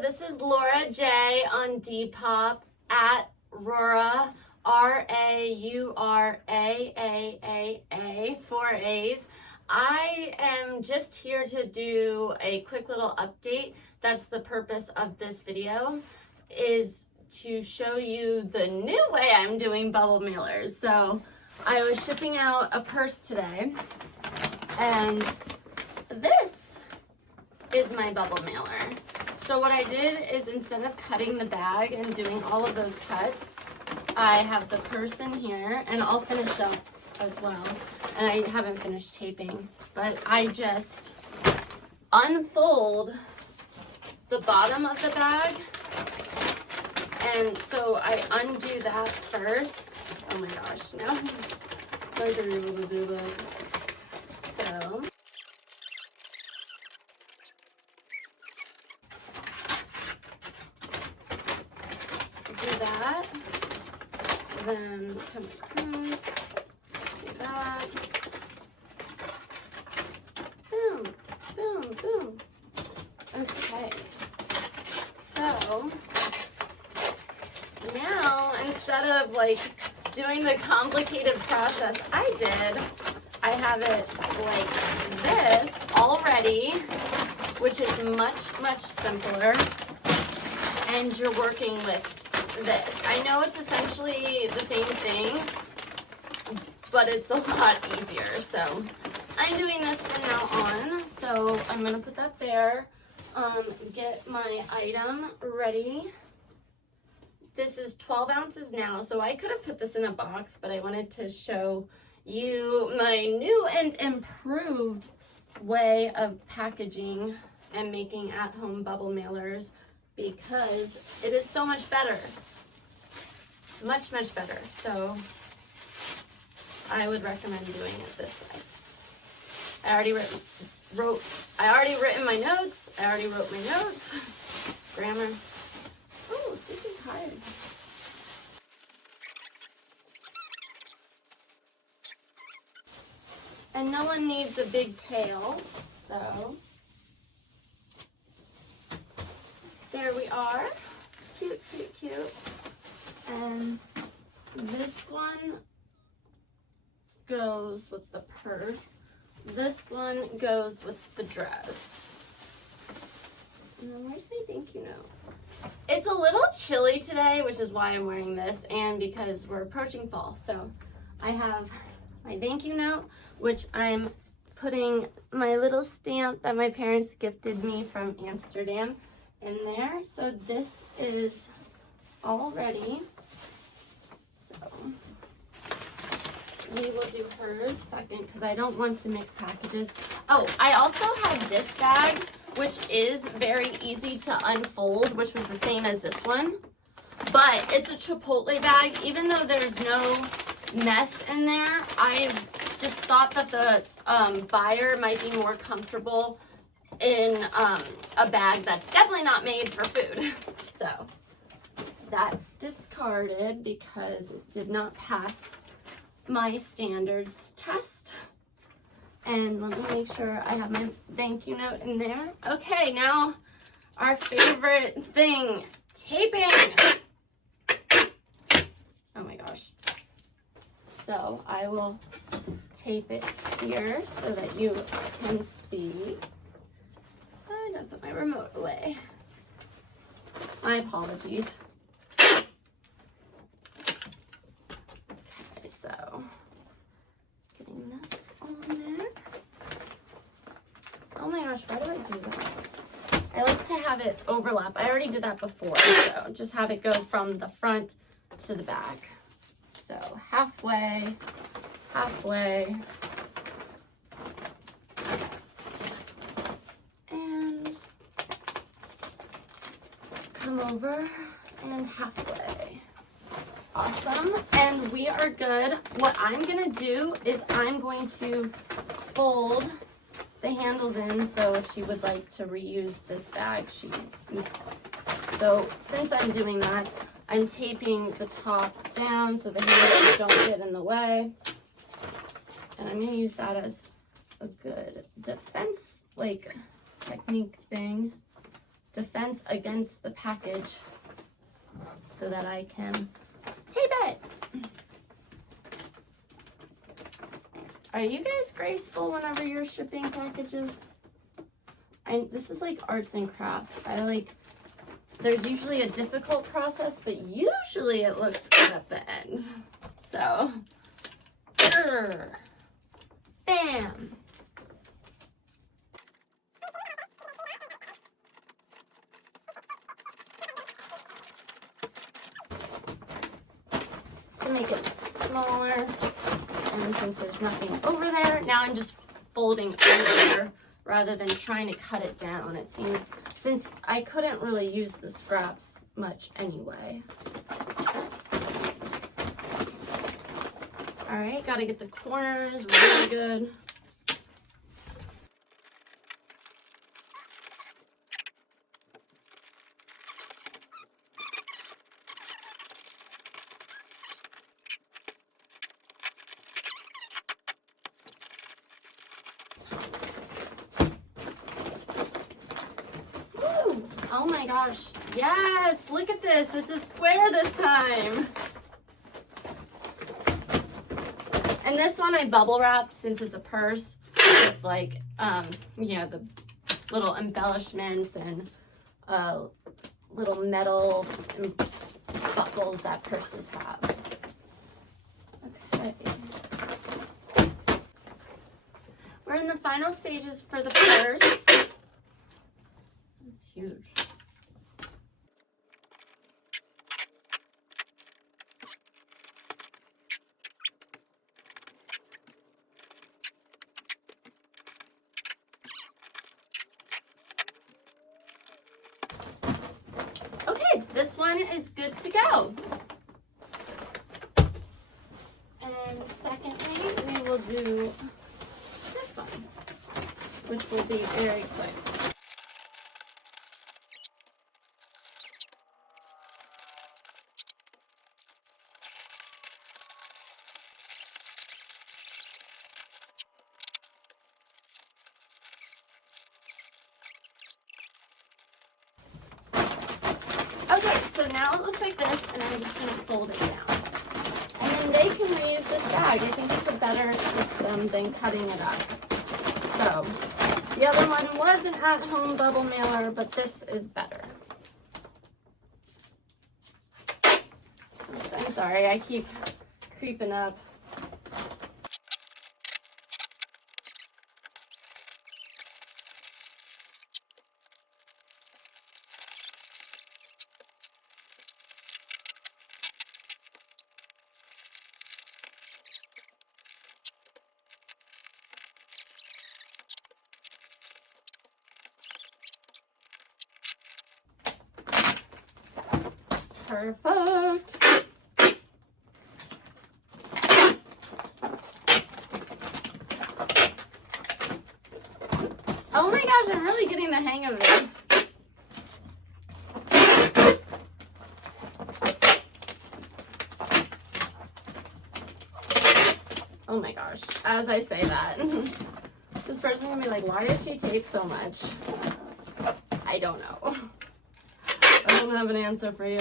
Hello, this is Laura J on Depop at Rauraaaa, R-A-U-R-A-A-A-A, 4 A's. I am just here to do a quick little update. That's the purpose of this video, is to show you the new way I'm doing bubble mailers. So I was shipping out a purse today, and this is my bubble mailer. So what I did is, instead of cutting the bag and doing all of those cuts, I have the purse in here, and I'll finish up as well. And I haven't finished taping, but I just unfold the bottom of the bag. And so I undo that first. Oh my gosh, now I'm not gonna be able to do that. So do that, then come across, do that, boom, boom, boom. Okay, so now instead of like doing the complicated process I have it like this already, which is much simpler, and you're working with this. I know it's essentially the same thing, but it's a lot easier. So I'm doing this from now on. So I'm gonna put that there, get my item ready. This is 12 ounces now, so I could have put this in a box, but I wanted to show you my new and improved way of packaging and making at-home bubble mailers, because it is so much better. Much better. So I would recommend doing it this way. I already written my notes. I already wrote my notes. Grammar. Oh, this is hard. And no one needs a big tail, so there we are. Cute, cute, cute. And this one goes with the purse. This one goes with the dress. And then where's my thank you note? It's a little chilly today, which is why I'm wearing this, and because we're approaching fall. So I have my thank you note, which I'm putting my little stamp that my parents gifted me from Amsterdam in there. So this is all ready. So we will do hers second, because I don't want to mix packages. Oh, I also have this bag, which is very easy to unfold, which was the same as this one. But it's a Chipotle bag. Even though there's no mess in there, I just thought that the buyer might be more comfortable in a bag that's definitely not made for food. So that's discarded because it did not pass my standards test. And let me make sure I have my thank you note in there. Okay, now our favorite thing, taping. Oh my gosh. So I will tape it here so that you can see. I gotta put my remote away. My apologies. Okay, so getting this on there. Oh my gosh, why do I do that? I like to have it overlap. I already did that before, so just have it go from the front to the back. So halfway, and come over and halfway. Awesome, and we are good. What I'm gonna do is I'm going to fold the handles in, so if she would like to reuse this bag, she can. So since I'm doing that, I'm taping the top down so the handles don't get in the way. And I'm gonna use that as a good defense, like, technique thing. defense against the package so that I can tape it. Are you guys graceful whenever you're shipping packages? This is like arts and crafts. There's usually a difficult process, but usually it looks good at the end. So, bam. To make it smaller, and since there's nothing over there, now I'm just folding over rather than trying to cut it down. It seems, since I couldn't really use the scraps much anyway. All right, gotta get the corners really good. Oh my gosh, yes, look at this. This is square this time. And this one I bubble wrapped since it's a purse with like, you know, the little embellishments and little metal buckles that purses have. Okay. We're in the final stages for the purse. It's huge. Okay, this one is good to go. And secondly, we will do this one, which will be very quick. Okay, so now it looks like this, and I'm just going to fold it down. And then they can reuse this bag. I think it's a better system than cutting it up. So, the other one was an at-home bubble mailer, but this is better. Oops, I'm sorry, I keep creeping up. Perfect. Oh my gosh, I'm really getting the hang of this. Oh my gosh, as I say that, this person's gonna be like, why did she tape so much? I don't know. I don't have an answer for you.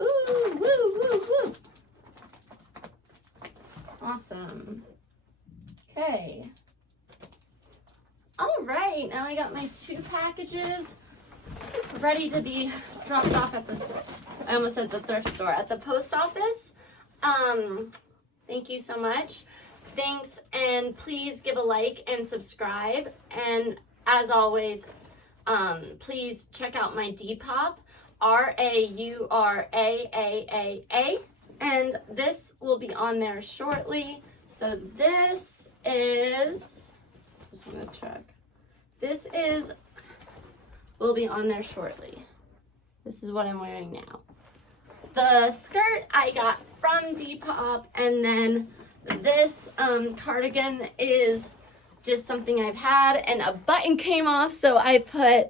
Ooh, woo, woo, woo. Awesome. Okay. All right, now I got my 2 packages ready to be dropped off at the, I almost said the thrift store, at the post office. Thank you so much. Thanks, and please give a like and subscribe. And as always, please check out my Depop, Rauraaaa, and this will be on there shortly. So this is, just want to check. This is, will be on there shortly. This is what I'm wearing now. The skirt I got from Depop, and then this cardigan is just something I've had, and a button came off, so I put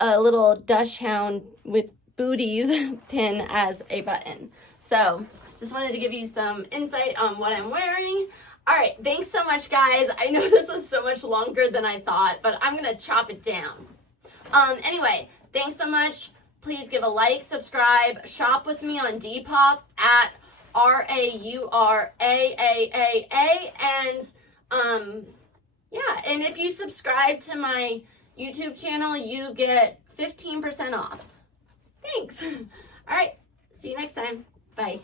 a little Dachshund with booties pin as a button. So just wanted to give you some insight on what I'm wearing. All right, thanks so much, guys. I know this was so much longer than I thought, but I'm gonna chop it down. Anyway, thanks so much. Please give a like, subscribe, shop with me on Depop at Rauraaaa, and yeah, and if you subscribe to my YouTube channel, you get 15% off. Thanks. All right, see you next time. Bye.